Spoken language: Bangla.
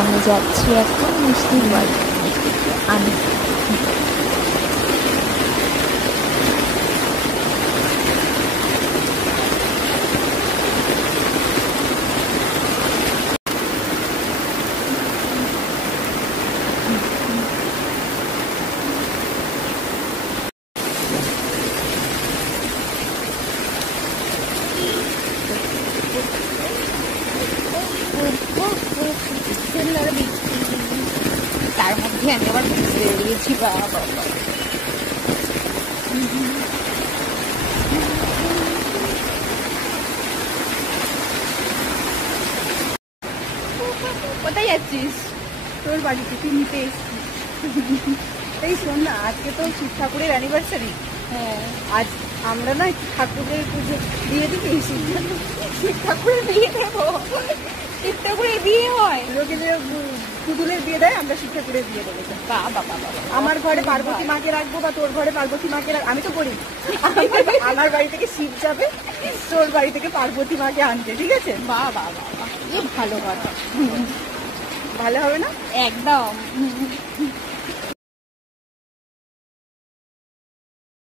আমি যাচ্ছি এখন মিষ্টির বাড়ি মিষ্টিকে আনি। তার মধ্যে আমি আবার বেরিয়েছি বাবা। কোথায় যাচ্ছিস? তোর বাড়ি থেকে নিতে এসছি। এই শোন না, আজকে তো শিব ঠাকুরের অ্যানিভার্সারি। হ্যাঁ, আজ আমরা না ঠাকুরের পুজো দিয়ে দিবি। শিব ঠাকুরের বিয়ে দেবো। শিব ঠাকুরের বিয়ে হয়? লোকেদের পুতুলের বিয়ে দেয়, আমরা শিব ঠাকুরের বিয়ে দেবো। বাবা বাবা, আমার ঘরে পার্বতী মাকে রাখবো বা তোর ঘরে পার্বতী মাকে রাখবো, আমি তো করি। আমার বাড়ি থেকে শিব যাবে, তোর বাড়ি থেকে পার্বতী মাকে আনতে, ঠিক আছে? বাবা বাবা, এ ভালো কথা। ভালো হবে না? একদম।